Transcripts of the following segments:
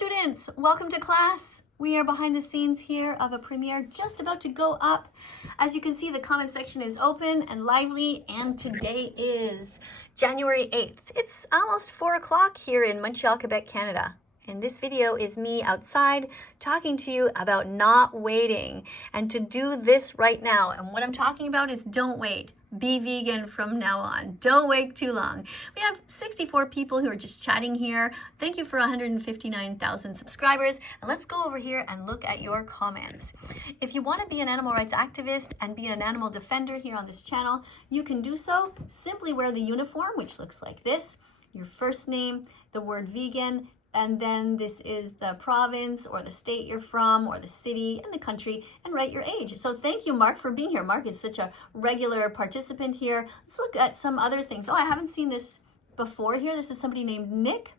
students, welcome to class. We are behind the scenes here of a premiere just about to go up. As you can see, the comment section is open and lively, and today is January 8th. It's almost 4 o'clock here in Montreal, Quebec, Canada. And this video is me outside talking to you about not waiting and to do this right now. And what I'm talking about is don't wait. Be vegan from now on. Don't wait too long. We have 64 people who are just chatting here. Thank you for 159,000 subscribers. And let's go over here and look at your comments. If you want to be an animal rights activist and be an animal defender here on this channel, you can do so. Simply wear the uniform, which looks like this. Your first name, the word vegan, and then this is the province or the state you're from or the city and the country, and write your age. So thank you, Mark, for being here. Mark is such a regular participant here. Let's look at some other things. Oh, I haven't seen this before here. This is somebody named Nick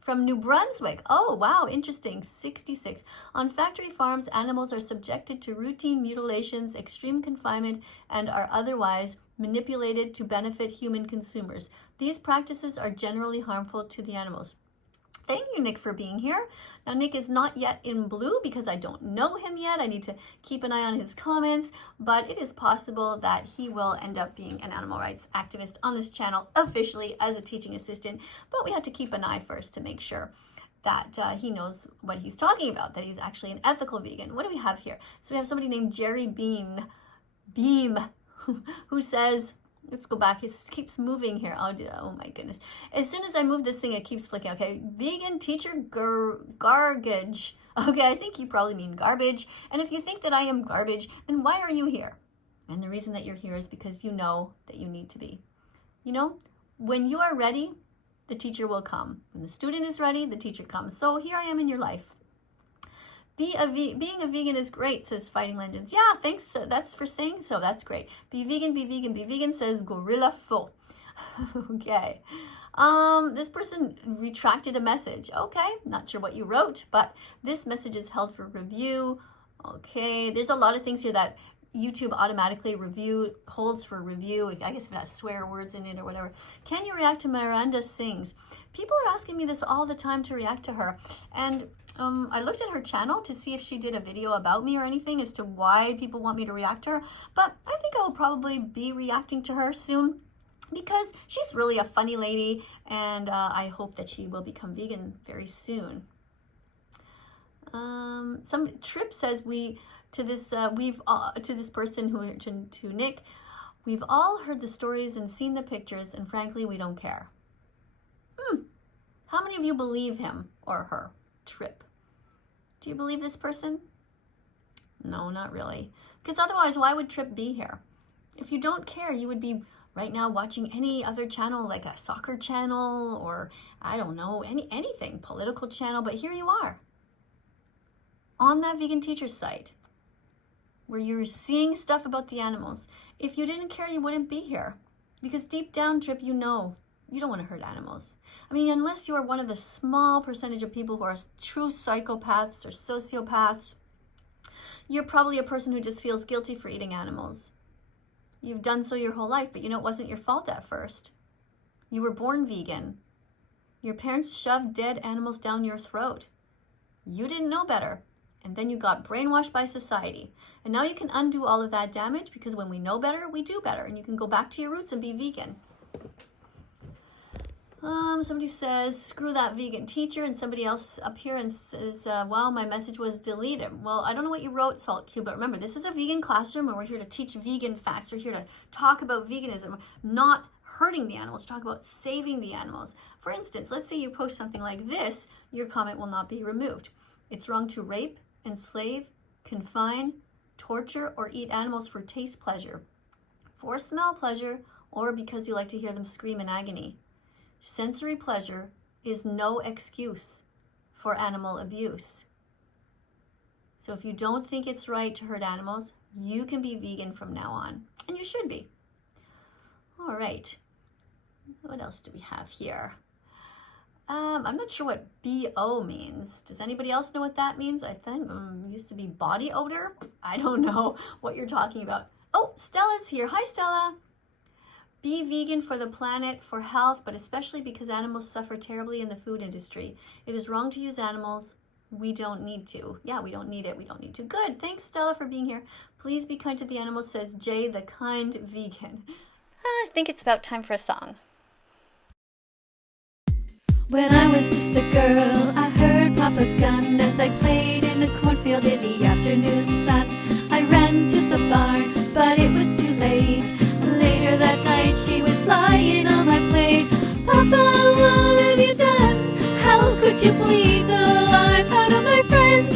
from New Brunswick. Oh, wow, interesting. 66. On factory farms, animals are subjected to routine mutilations, extreme confinement, and are otherwise manipulated to benefit human consumers. These practices are generally harmful to the animals. Thank you, Nick, for being here. Now, Nick is not yet in blue because I don't know him yet. I need to keep an eye on his comments, but it is possible that he will end up being an animal rights activist on this channel officially as a teaching assistant, but we have to keep an eye first to make sure that he knows what he's talking about, that he's actually an ethical vegan. What do we have here? So we have somebody named Jerry Beam, who says, let's go back. It keeps moving here. Oh my goodness. As soon as I move this thing, it keeps flicking. Okay, vegan teacher garbage. Okay, I think you probably mean garbage. And if you think that I am garbage, then why are you here? And the reason that you're here is because you know that you need to be. You know, when you are ready, the teacher will come. When the student is ready, the teacher comes. So here I am in your life. Being a vegan is great, says Fighting Legends. Yeah, thanks. That's for saying so. That's great. Be vegan, be vegan, be vegan, says Gorilla Fo. Okay. This person retracted a message. Okay, not sure what you wrote, but this message is held for review. Okay, there's a lot of things here that YouTube automatically holds for review. I guess if it has swear words in it or whatever. Can you react to Miranda Sings? People are asking me this all the time to react to her. And I looked at her channel to see if she did a video about me or anything as to why people want me to react to her. But I think I will probably be reacting to her soon because she's really a funny lady, and I hope that she will become vegan very soon. Some Trip says to this person to Nick, we've all heard the stories and seen the pictures, and frankly, we don't care. How many of you believe him or her? Trip. Do you believe this person? No, not really. Because otherwise, why would Trip be here? If you don't care, you would be right now watching any other channel, like a soccer channel or, I don't know, anything, political channel. But here you are on that vegan teacher site where you're seeing stuff about the animals. If you didn't care, you wouldn't be here. Because deep down, Trip, you know you don't want to hurt animals. I mean, unless you are one of the small percentage of people who are true psychopaths or sociopaths, you're probably a person who just feels guilty for eating animals. You've done so your whole life, but you know, it wasn't your fault at first. You were born vegan. Your parents shoved dead animals down your throat. You didn't know better. And then you got brainwashed by society. And now you can undo all of that damage because when we know better, we do better. And you can go back to your roots and be vegan. Somebody says, screw that vegan teacher, and somebody else up here and says, wow, my message was deleted. Well, I don't know what you wrote, Salt Cube, but remember, this is a vegan classroom, and we're here to teach vegan facts. We're here to talk about veganism, not hurting the animals, talk about saving the animals. For instance, let's say you post something like this, your comment will not be removed. It's wrong to rape, enslave, confine, torture, or eat animals for taste pleasure, for smell pleasure, or because you like to hear them scream in agony. Sensory pleasure is no excuse for animal abuse. So if you don't think it's right to hurt animals, you can be vegan from now on. And you should be. All right. What else do we have here? I'm not sure what BO means. Does anybody else know what that means? I think it used to be body odor. I don't know what you're talking about. Oh, Stella's here. Hi, Stella. Be vegan for the planet, for health, but especially because animals suffer terribly in the food industry. It is wrong to use animals We don't need to. Yeah, we don't need it. We don't need to. Good. Thanks, Stella, for being here. Please be kind to the animals, says Jay, the kind vegan. I think it's about time for a song. When I was just a girl, I heard Papa's gun as I played in the cornfield in the afternoon sun. I ran to the barn, but it was too late. Later that night, she was lying on my plate. Papa, what have you done? How could you bleed the life out of my friend?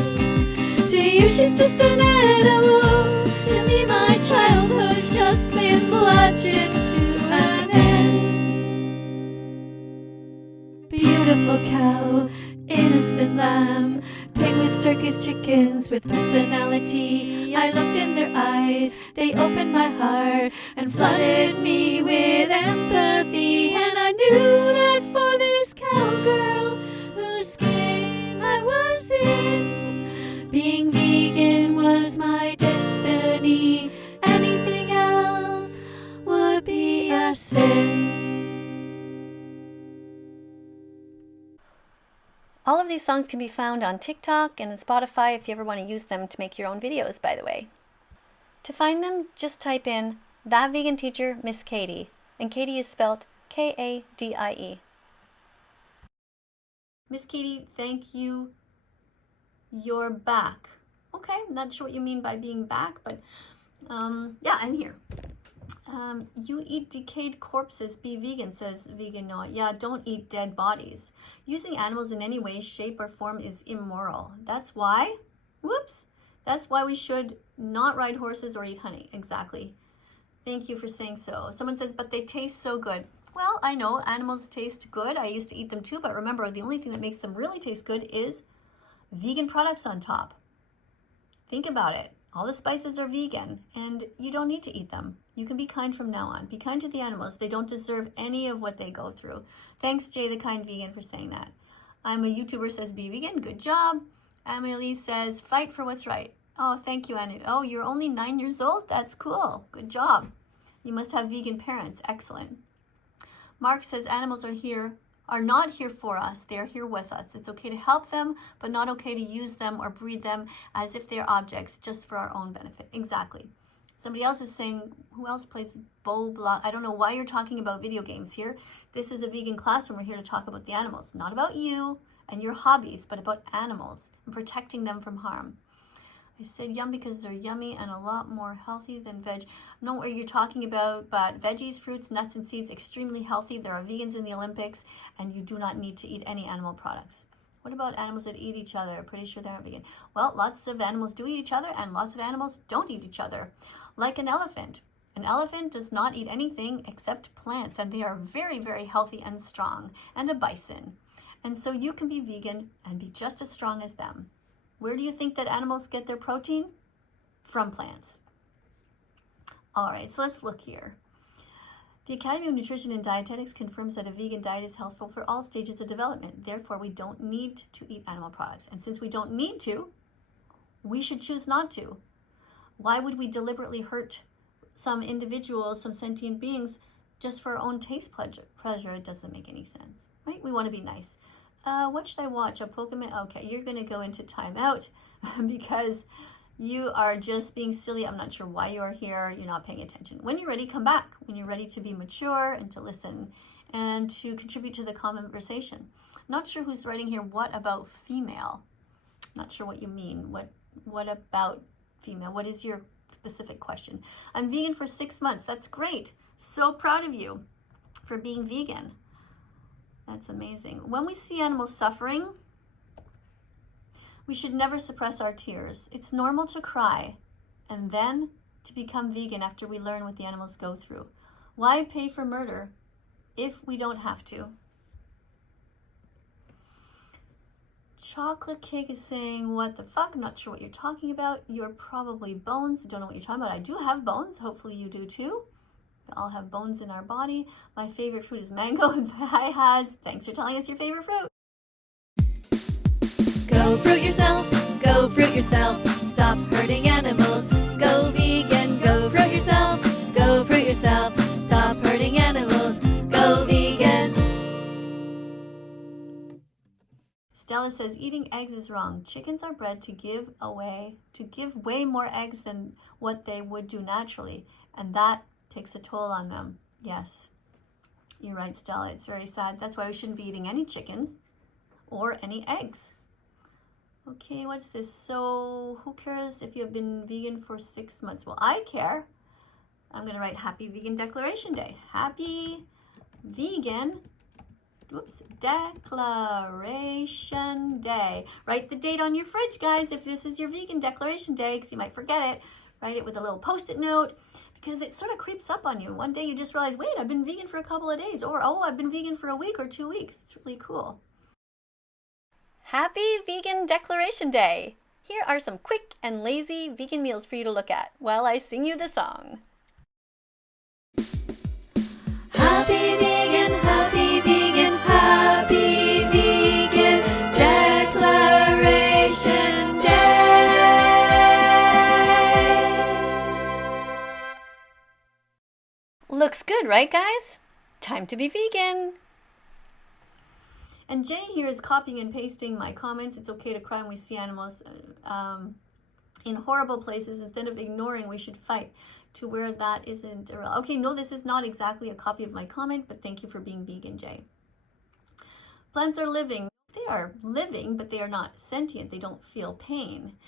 To you, she's just an animal. To me, my childhood's just been bludgeoned to an end. Beautiful cow, innocent lamb, penguins, turkeys, chickens with personality. I looked in their eyes, they opened my heart and flooded me with empathy. And I knew that for this cowgirl whose skin I was in, being vegan was my destiny. Anything else would be a sin. All of these songs can be found on TikTok and Spotify if you ever want to use them to make your own videos, by the way. To find them, just type in That Vegan Teacher, Miss KADIE, and KADIE is spelled K-A-D-I-E. Miss KADIE, thank you. You're back. Okay, not sure what you mean by being back, but yeah, I'm here. You eat decayed corpses, be vegan, says Vegan Noah. Yeah, don't eat dead bodies. Using animals in any way, shape, or form is immoral. That's why, that's why we should not ride horses or eat honey. Exactly. Thank you for saying so. Someone says, but they taste so good. Well, I know animals taste good. I used to eat them too, but remember, the only thing that makes them really taste good is vegan products on top. Think about it. All the spices are vegan, and you don't need to eat them. You can be kind from now on. Be kind to the animals. They don't deserve any of what they go through. Thanks, Jay the Kind Vegan, for saying that. I'm a YouTuber, says be vegan. Good job. Emily says, fight for what's right. Oh, thank you, Annie. Oh, you're only 9 years old? That's cool. Good job. You must have vegan parents. Excellent. Mark says, animals are not here for us. They are here with us. It's okay to help them, but not okay to use them or breed them as if they're objects just for our own benefit. Exactly. Somebody else is saying, who else plays blah? I don't know why you're talking about video games here. This is a vegan classroom. We're here to talk about the animals, not about you and your hobbies, but about animals and protecting them from harm. I said yum because they're yummy and a lot more healthy than veg. I don't know what you're talking about, but veggies, fruits, nuts, and seeds, extremely healthy. There are vegans in the Olympics, and you do not need to eat any animal products. What about animals that eat each other? Pretty sure they aren't vegan. Well, lots of animals do eat each other, and lots of animals don't eat each other. Like an elephant. An elephant does not eat anything except plants, and they are very, very healthy and strong. And a bison. And so you can be vegan and be just as strong as them. Where do you think that animals get their protein? From plants. All right, so let's look here. The Academy of Nutrition and Dietetics confirms that a vegan diet is healthful for all stages of development. Therefore, we don't need to eat animal products. And since we don't need to, we should choose not to. Why would we deliberately hurt some individuals, some sentient beings, just for our own taste pleasure? It doesn't make any sense, right? We want to be nice. What should I watch? A Pokemon? Okay, you're going to go into timeout because you are just being silly. I'm not sure why you are here. You're not paying attention. When you're ready, come back. When you're ready to be mature and to listen and to contribute to the conversation. Not sure who's writing here. What about female? Not sure what you mean. What about female? What is your specific question? I'm vegan for 6 months. That's great. So proud of you for being vegan. That's amazing. When we see animals suffering, we should never suppress our tears. It's normal to cry and then to become vegan after we learn what the animals go through. Why pay for murder if we don't have to? Chocolate Cake is saying, what the fuck? I'm not sure what you're talking about. You're probably bones. Don't know what you're talking about. I do have bones. Hopefully you do too. We all have bones in our body. My favorite fruit is mango. Hi, Haz. Thanks for telling us your favorite fruit. Go fruit yourself, go fruit yourself. Stop hurting animals. Go vegan, go fruit yourself, go fruit yourself. Stop hurting animals. Go vegan. Stella Stella says, eating eggs is wrong. Chickens are bred to give way more eggs than what they would do naturally. And that takes a toll on them. Yes, you're right, Stella. It's very sad. That's why we shouldn't be eating any chickens or any eggs. Okay, what's this? So who cares if you have been vegan for 6 months? Well, I care. I'm going to write Happy Vegan Declaration Day. Happy Vegan Declaration Day. Write the date on your fridge, guys, if this is your vegan declaration day, because you might forget it. Write it with a little post-it note, because it sort of creeps up on you. One day you just realize, wait, I've been vegan for a couple of days, or oh, I've been vegan for a week or 2 weeks. It's really cool. Happy Vegan Declaration Day. Here are some quick and lazy vegan meals for you to look at while I sing you the song. Happy vegan, happy vegan, happy vegan declaration day. Looks good, right, guys? Time to be vegan. And Jay here is copying and pasting my comments. It's okay to cry when we see animals in horrible places. Instead of ignoring, we should fight to where that isn't. Okay, no, this is not exactly a copy of my comment, but thank you for being vegan, Jay. Plants are living. They are living, but they are not sentient. They don't feel pain.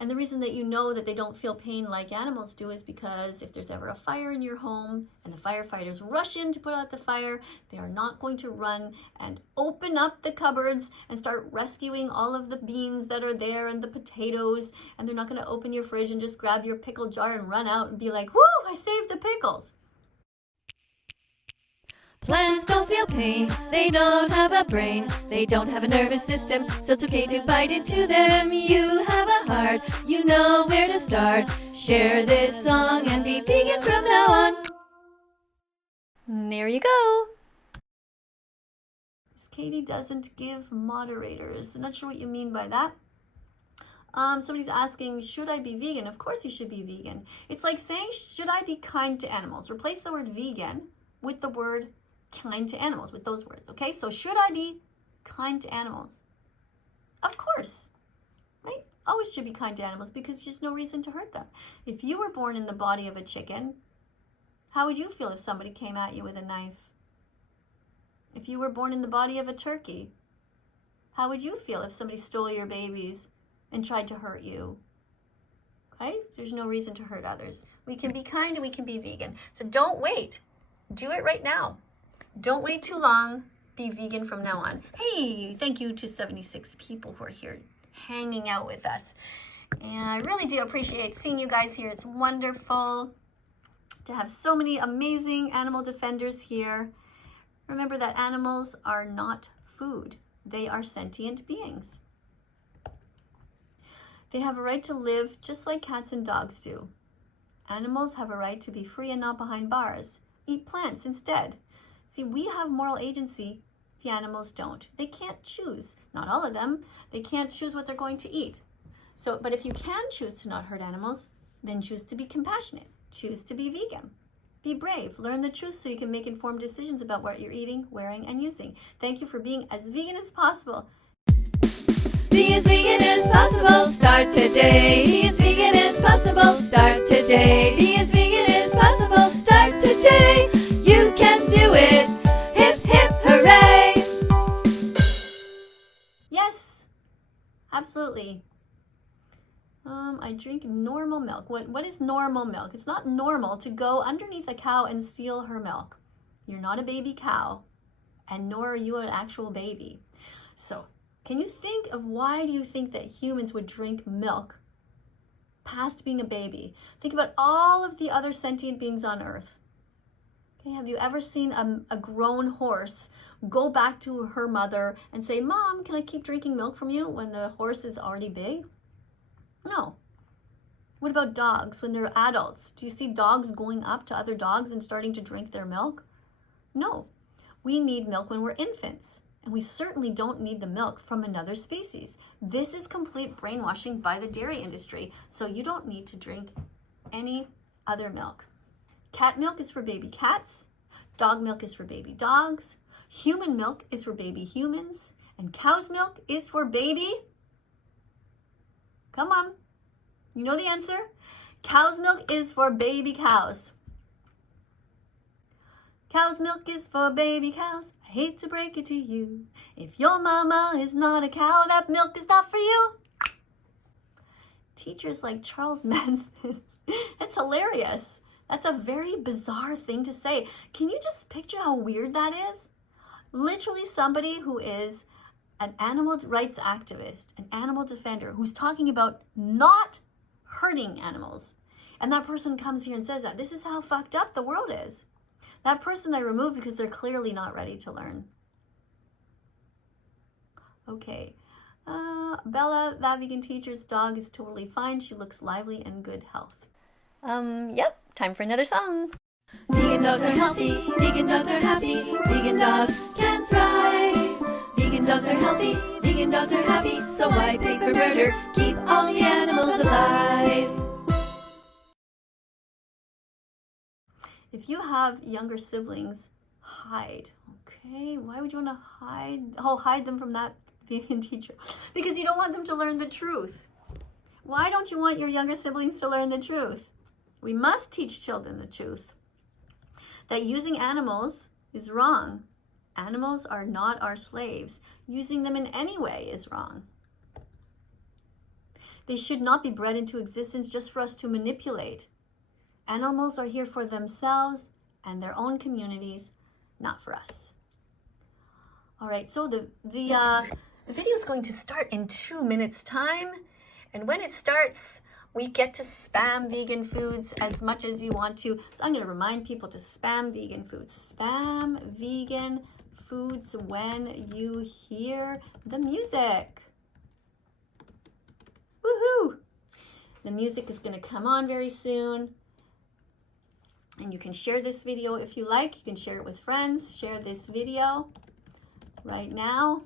And the reason that you know that they don't feel pain like animals do is because if there's ever a fire in your home and the firefighters rush in to put out the fire, they are not going to run and open up the cupboards and start rescuing all of the beans that are there and the potatoes. And they're not going to open your fridge and just grab your pickle jar and run out and be like, woo, I saved the pickles. Plants don't feel pain, they don't have a brain, they don't have a nervous system, so it's okay to bite into them. You have a heart, you know where to start. Share this song and be vegan from now on. There you go. Katie doesn't give moderators. I'm not sure what you mean by that. Somebody's asking, should I be vegan? Of course you should be vegan. It's like saying, should I be kind to animals? Replace the word vegan with the word kind to animals, with those words, okay? So should I be kind to animals? Of course, right? Always should be kind to animals because there's no reason to hurt them. If you were born in the body of a chicken, how would you feel if somebody came at you with a knife? If you were born in the body of a turkey, how would you feel if somebody stole your babies and tried to hurt you? Okay? There's no reason to hurt others. We can be kind and we can be vegan. So don't wait. Do it right now. Don't wait too long. Be vegan from now on. Hey, thank you to 76 people who are here hanging out with us. And I really do appreciate seeing you guys here. It's wonderful to have so many amazing animal defenders here. Remember that animals are not food. They are sentient beings. They have a right to live just like cats and dogs do. Animals have a right to be free and not behind bars. Eat plants instead. See, we have moral agency. The animals don't. They can't choose. Not all of them. They can't choose what they're going to eat. So, but if you can choose to not hurt animals, then choose to be compassionate. Choose to be vegan. Be brave. Learn the truth so you can make informed decisions about what you're eating, wearing, and using. Thank you for being as vegan as possible. Be as vegan as possible, start today. Be as vegan as possible, start today. Be as vegan as possible, start today. You can do it. Hip, hip, hooray. Yes, absolutely. I drink normal milk. What is normal milk? It's not normal to go underneath a cow and steal her milk. You're not a baby cow, and nor are you an actual baby. So, can you think of why do you think that humans would drink milk past being a baby? Think about all of the other sentient beings on Earth. Okay, have you ever seen a grown horse go back to her mother and say, Mom, can I keep drinking milk from you when the horse is already big? No. What about dogs when they're adults? Do you see dogs going up to other dogs and starting to drink their milk? No. We need milk when we're infants. And we certainly don't need the milk from another species. This is complete brainwashing by the dairy industry. So you don't need to drink any other milk. Cat milk is for baby cats. Dog milk is for baby dogs. Human milk is for baby humans. And cow's milk is for baby? Come on. You know the answer? Cow's milk is for baby cows. Cow's milk is for baby cows. I hate to break it to you. If your mama is not a cow, that milk is not for you. Teachers like Charles Manson. It's hilarious. That's a very bizarre thing to say. Can you just picture how weird that is? Literally somebody who is an animal rights activist, an animal defender, who's talking about not hurting animals. And that person comes here and says that. This is how fucked up the world is. That person I removed because they're clearly not ready to learn. Okay. Bella, that vegan teacher's dog is totally fine. She looks lively and good health. Yep. Time for another song. Vegan dogs are healthy, vegan dogs are happy, vegan dogs can thrive. Vegan dogs are healthy, vegan dogs are happy, so why pay for murder? Keep all the animals alive. If you have younger siblings, hide. Okay, why would you want to hide? Oh, hide them from that vegan teacher. Because you don't want them to learn the truth. Why don't you want your younger siblings to learn the truth? We must teach children the truth. That using animals is wrong. Animals are not our slaves. Using them in any way is wrong. They should not be bred into existence just for us to manipulate. Animals are here for themselves and their own communities, not for us. All right, so the video is going to start in 2 minutes' time. And when it starts, we get to spam vegan foods as much as you want to. So I'm going to remind people to spam vegan foods. Spam vegan foods when you hear the music. Woohoo! The music is going to come on very soon. And you can share this video if you like. You can share it with friends. Share this video right now.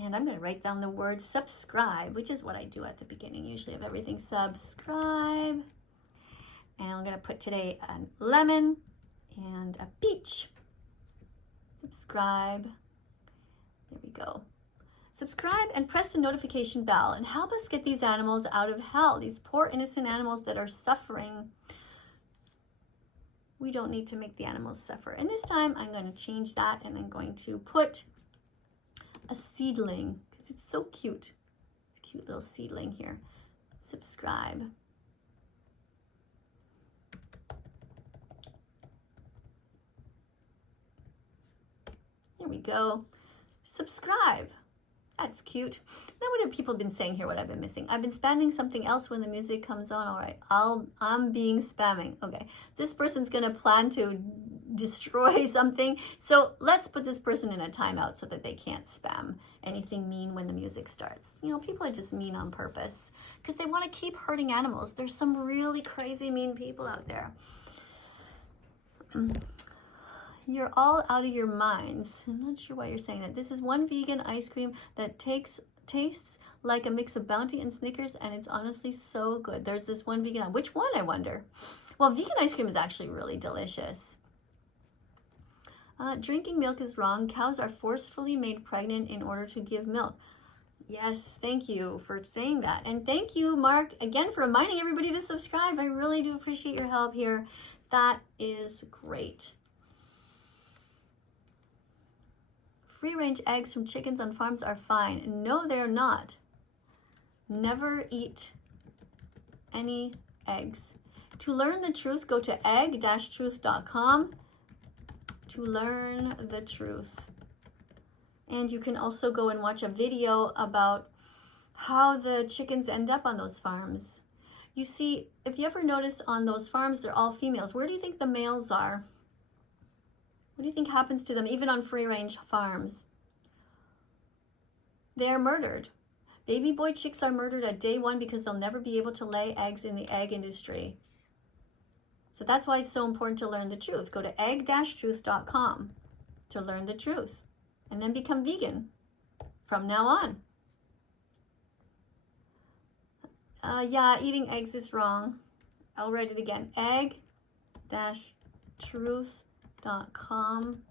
And I'm going to write down the word subscribe, which is what I do at the beginning usually of everything. Subscribe. And I'm going to put today a lemon and a peach. Subscribe. There we go. Subscribe and press the notification bell and help us get these animals out of hell. These poor innocent animals that are suffering. We don't need to make the animals suffer. And this time I'm going to change that and I'm going to put a seedling because it's so cute. It's a cute little seedling here. Subscribe. There we go. Subscribe. That's cute. Now what have people been saying here, what I've been missing? I've been spamming something else when the music comes on. All right, I'm being spamming. Okay, this person's going to plan to destroy something. So let's put this person in a timeout so that they can't spam anything mean when the music starts. You know, people are just mean on purpose because they want to keep hurting animals. There's some really crazy mean people out there. You're all out of your minds. I'm not sure why you're saying that. This is one vegan ice cream that tastes like a mix of Bounty and Snickers, and it's honestly so good. There's this one vegan. Which one, I wonder? Well, vegan ice cream is actually really delicious. Drinking milk is wrong. Cows are forcefully made pregnant in order to give milk. Yes, thank you for saying that. And thank you, Mark, again, for reminding everybody to subscribe. I really do appreciate your help here. That is great. Free-range eggs from chickens on farms are fine. No, they're not. Never eat any eggs. To learn the truth, go to egg-truth.com to learn the truth. And you can also go and watch a video about how the chickens end up on those farms. You see, if you ever notice on those farms, they're all females. Where do you think the males are? What do you think happens to them, even on free-range farms? They're murdered. Baby boy chicks are murdered at day one because they'll never be able to lay eggs in the egg industry. So that's why it's so important to learn the truth. Go to egg-truth.com to learn the truth and then become vegan from now on. Yeah, eating eggs is wrong. I'll write it again. Egg-truth.com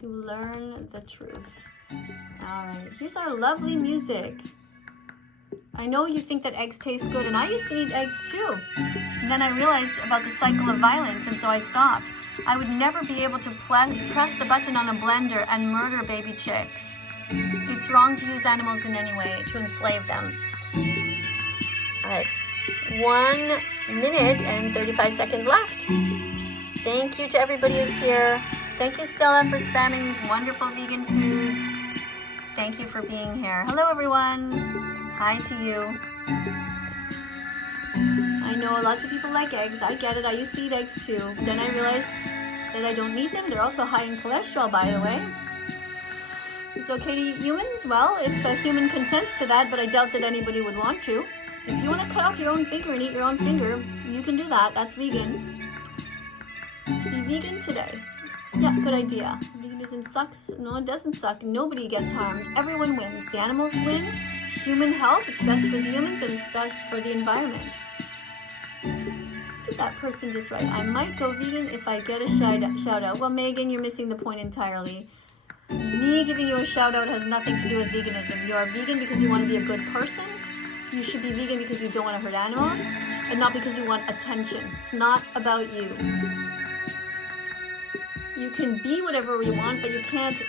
to learn the truth. All right, here's our lovely music. I know you think that eggs taste good, and I used to eat eggs too. And then I realized about the cycle of violence, and so I stopped. I would never be able to press the button on a blender and murder baby chicks. It's wrong to use animals in any way, to enslave them. All right, 1 minute and 35 seconds left. Thank you to everybody who's here. Thank you, Stella, for spamming these wonderful vegan foods. Thank you for being here. Hello, everyone. Hi to you. I know lots of people like eggs. I get it. I used to eat eggs too. But then I realized that I don't need them. They're also high in cholesterol, by the way. It's okay to eat humans? Well, if a human consents to that, but I doubt that anybody would want to. If you want to cut off your own finger and eat your own finger, you can do that. That's vegan. Be vegan today. Yeah, good idea. Veganism sucks. No, it doesn't suck. Nobody gets harmed. Everyone wins. The animals win. Human health, it's best for the humans and it's best for the environment. Did that person just right? I might go vegan if I get a shout out. Well, Megan, you're missing the point entirely. Me giving you a shout out has nothing to do with veganism. You are vegan because you want to be a good person. You should be vegan because you don't want to hurt animals and not because you want attention. It's not about you. You can be whatever you want, but you can't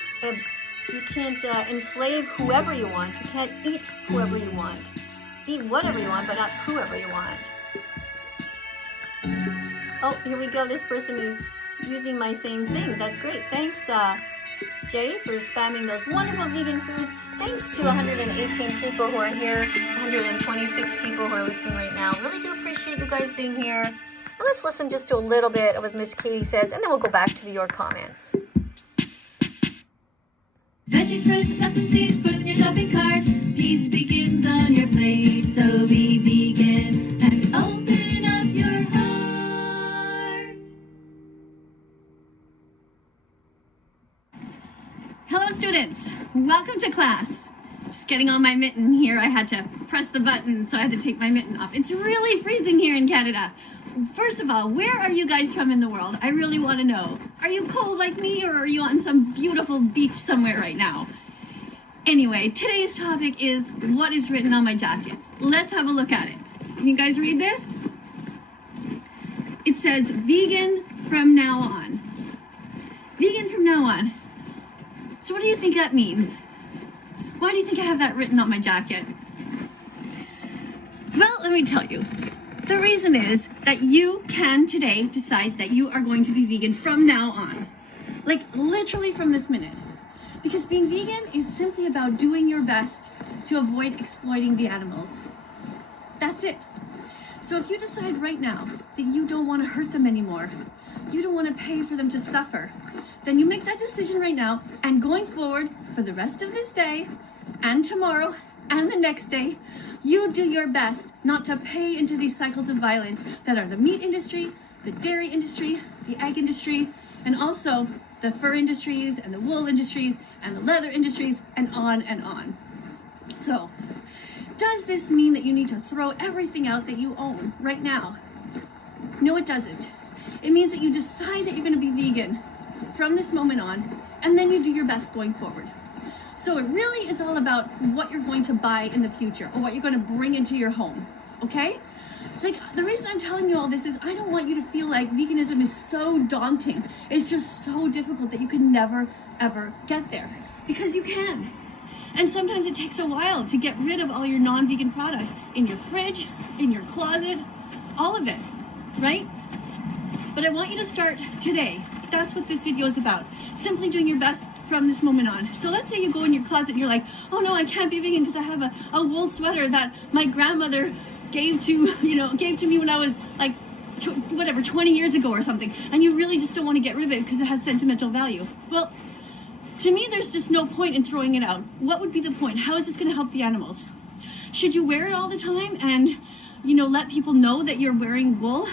enslave whoever you want. You can't eat whoever you want. Eat whatever you want, but not whoever you want. Oh, here we go. This person is using my same thing. That's great. Thanks, Jay, for spamming those wonderful vegan foods. Thanks to 118 people who are here, 126 people who are listening right now. Really do appreciate you guys being here. And let's listen just to a little bit of what Miss Katie says, and then we'll go back to your comments. Veggies, fruits, nuts, and seeds, put in your shopping cart. Peace begins on your plate, so be vegan and open up your heart. Hello, students. Welcome to class. Just getting on my mitten here. I had to press the button, so I had to take my mitten off. It's really freezing here in Canada. First of all, where are you guys from in the world? I really want to know. Are you cold like me, or are you on some beautiful beach somewhere right now? Anyway, today's topic is what is written on my jacket. Let's have a look at it. Can you guys read this? It says, vegan from now on. Vegan from now on. So what do you think that means? Why do you think I have that written on my jacket? Well, let me tell you. The reason is that you can today decide that you are going to be vegan from now on. Like literally from this minute. Because being vegan is simply about doing your best to avoid exploiting the animals. That's it. So if you decide right now that you don't want to hurt them anymore, you don't want to pay for them to suffer, then you make that decision right now, and going forward for the rest of this day and tomorrow and the next day, you do your best not to pay into these cycles of violence that are the meat industry, the dairy industry, the egg industry, and also the fur industries and the wool industries and the leather industries and on and on. So, does this mean that you need to throw everything out that you own right now? No, it doesn't. It means that you decide that you're going to be vegan from this moment on, and then you do your best going forward. So it really is all about what you're going to buy in the future or what you're going to bring into your home, okay? Like, the reason I'm telling you all this is I don't want you to feel like veganism is so daunting. It's just so difficult that you can never, ever get there. Because you can. And sometimes it takes a while to get rid of all your non-vegan products in your fridge, in your closet, all of it, right? But I want you to start today. That's what this video is about. Simply doing your best from this moment on. So let's say you go in your closet and you're like, oh no, I can't be vegan because I have a wool sweater that my grandmother gave to me when I was like, 20 years ago or something. And you really just don't want to get rid of it because it has sentimental value. Well, to me, there's just no point in throwing it out. What would be the point? How is this going to help the animals? Should you wear it all the time and, let people know that you're wearing wool?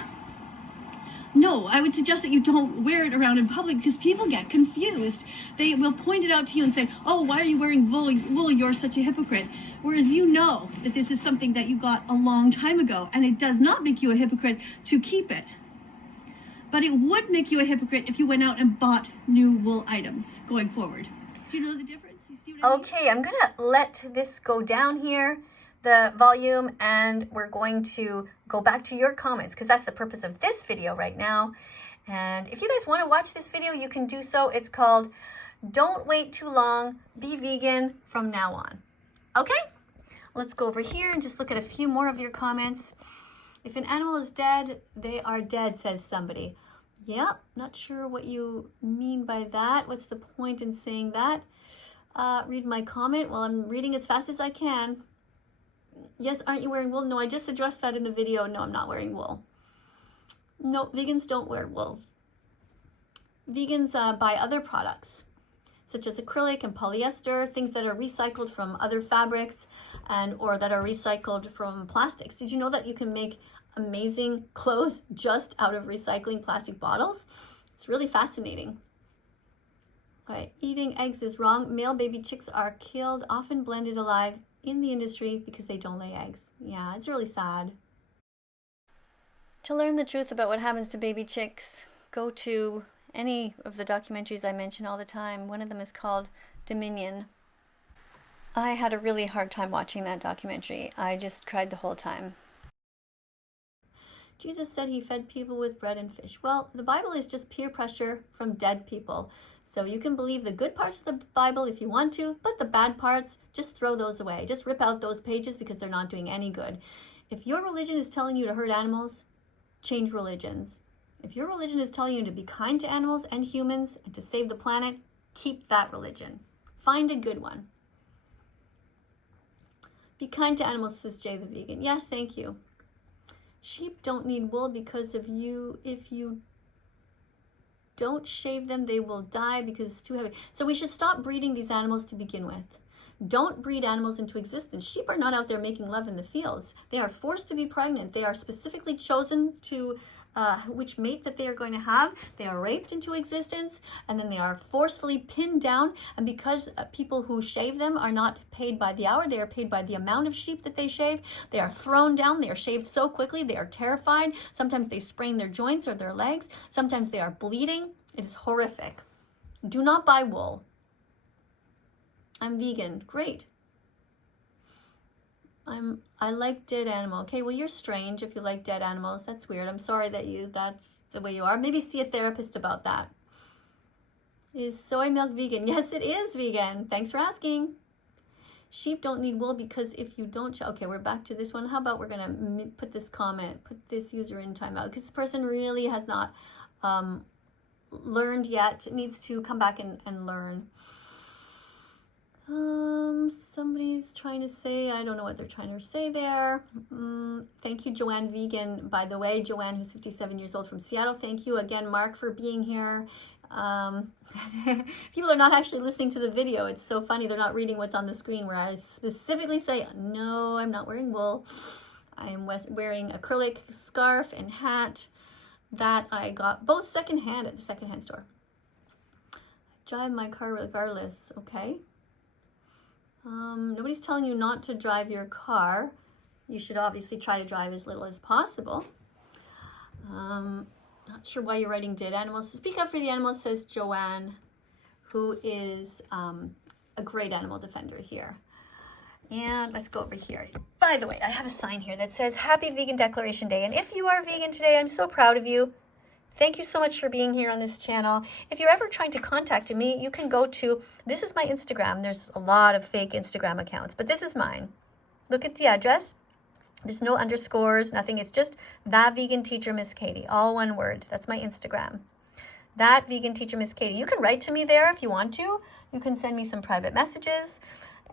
No, I would suggest that you don't wear it around in public because people get confused. They will point it out to you and say, oh, why are you wearing wool? You're such a hypocrite. Whereas you know that this is something that you got a long time ago and it does not make you a hypocrite to keep it. but it would make you a hypocrite if you went out and bought new wool items going forward. Do you know the difference? You see what I mean? Okay, I'm gonna let this go down here, the volume, and we're going to go back to your comments because that's the purpose of this video right now. And if you guys want to watch this video, you can do so. It's called Don't Wait Too Long, Be Vegan from Now On. Okay, let's go over here and just look at a few more of your comments. If an animal is dead, they are dead, says somebody. Yep, not sure what you mean by that. What's the point in saying that? Read my comment. Well, I'm reading as fast as I can. Yes, aren't you wearing wool? No, I just addressed that in the video. No, I'm not wearing wool. No, vegans don't wear wool. Vegans buy other products, such as acrylic and polyester, things that are recycled from other fabrics or that are recycled from plastics. Did you know that you can make amazing clothes just out of recycling plastic bottles? It's really fascinating. All right, eating eggs is wrong. Male baby chicks are killed, often blended alive in the industry because they don't lay eggs. Yeah, it's really sad. To learn the truth about what happens to baby chicks, go to any of the documentaries I mention all the time. One of them is called Dominion. I had a really hard time watching that documentary. I just cried the whole time. Jesus said he fed people with bread and fish. Well, the Bible is just peer pressure from dead people. So you can believe the good parts of the Bible if you want to, but the bad parts, just throw those away. Just rip out those pages because they're not doing any good. If your religion is telling you to hurt animals, change religions. If your religion is telling you to be kind to animals and humans and to save the planet, keep that religion. Find a good one. Be kind to animals, says Jay the vegan. Yes, thank you. Sheep don't need wool because of you. If you don't shave them, they will die because it's too heavy. So we should stop breeding these animals to begin with. Don't breed animals into existence. Sheep are not out there making love in the fields. They are forced to be pregnant. They are specifically chosen to which mate that they are going to have. They are raped into existence, and then they are forcefully pinned down. And because people who shave them are not paid by the hour, they are paid by the amount of sheep that they shave. They are thrown down. They are shaved so quickly. They are terrified. Sometimes they sprain their joints or their legs. Sometimes they are bleeding. It is horrific. Do not buy wool. I'm vegan. Great. I like dead animal. Okay, well, you're strange if you like dead animals. That's weird. I'm sorry that that's the way you are. Maybe see a therapist about that. Is soy milk vegan? Yes, it is vegan. Thanks for asking. Sheep don't need wool because if you don't... Okay, we're back to this one. How about we're going to put this comment, put this user in timeout because this person really has not learned yet. It needs to come back and learn. Somebody's trying to say, I don't know what they're trying to say there. Thank you, Joanne Vegan, by the way. Joanne, who's 57 years old from Seattle. Thank you again, Mark, for being here. People are not actually listening to the video. It's so funny. They're not reading what's on the screen where I specifically say, no, I'm not wearing wool. I am wearing acrylic scarf and hat that I got both secondhand at the secondhand store. I drive my car regardless, okay? Nobody's telling you not to drive your car. You should obviously try to drive as little as possible. Not sure why you're writing dead animals. So speak up for the animals, says Joanne, who is a great animal defender here. And let's go over here. By the way, I have a sign here that says Happy Vegan Declaration Day. And if you are vegan today, I'm so proud of you. Thank you so much for being here on this channel. If you're ever trying to contact me, you can go to, this is my Instagram. There's a lot of fake Instagram accounts, but this is mine. Look at the address. There's no underscores, nothing. It's just thatveganteacher Miss Kadie, all one word. That's my Instagram. Thatveganteacher Miss Kadie. You can write to me there if you want to. You can send me some private messages.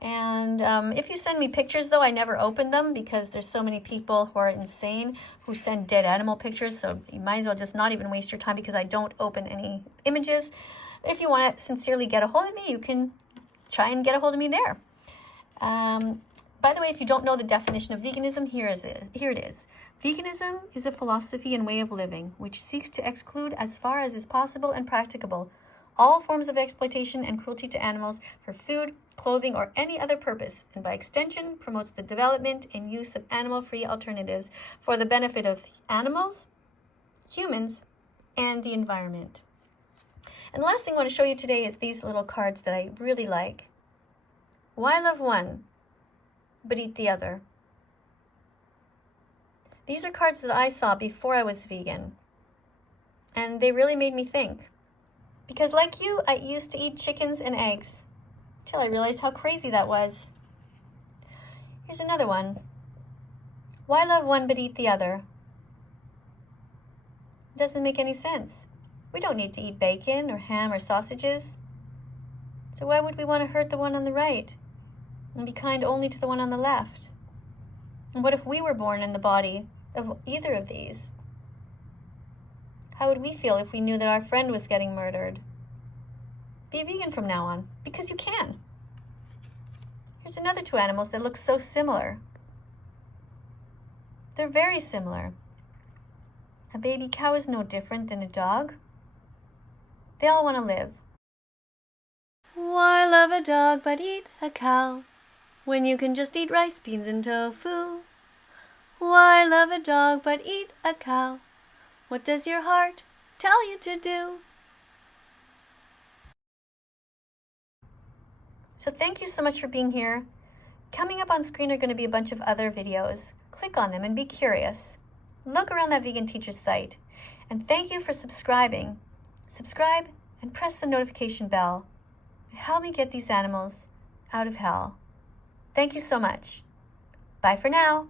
And if you send me pictures, though, I never open them because there's so many people who are insane who send dead animal pictures. So you might as well just not even waste your time because I don't open any images. If you want to sincerely get a hold of me, you can try and get a hold of me there. By the way, if you don't know the definition of veganism, here it is. Veganism is a philosophy and way of living which seeks to exclude as far as is possible and practicable all forms of exploitation and cruelty to animals for food, clothing, or any other purpose, and by extension promotes the development and use of animal-free alternatives for the benefit of animals, humans, and the environment. And the last thing I want to show you today is these little cards that I really like. Why love one, but eat the other? These are cards that I saw before I was vegan, and they really made me think. Because like you, I used to eat chickens and eggs, till I realized how crazy that was. Here's another one. Why love one but eat the other? It doesn't make any sense. We don't need to eat bacon or ham or sausages. So why would we want to hurt the one on the right and be kind only to the one on the left? And what if we were born in the body of either of these? How would we feel if we knew that our friend was getting murdered? Be a vegan from now on, because you can. Here's another two animals that look so similar. They're very similar. A baby cow is no different than a dog. They all want to live. Why love a dog but eat a cow, when you can just eat rice, beans, and tofu? Why love a dog but eat a cow? What does your heart tell you to do? So thank you so much for being here. Coming up on screen are going to be a bunch of other videos. Click on them and be curious. Look around that Vegan Teacher site. And thank you for subscribing. Subscribe and press the notification bell. Help me get these animals out of hell. Thank you so much. Bye for now.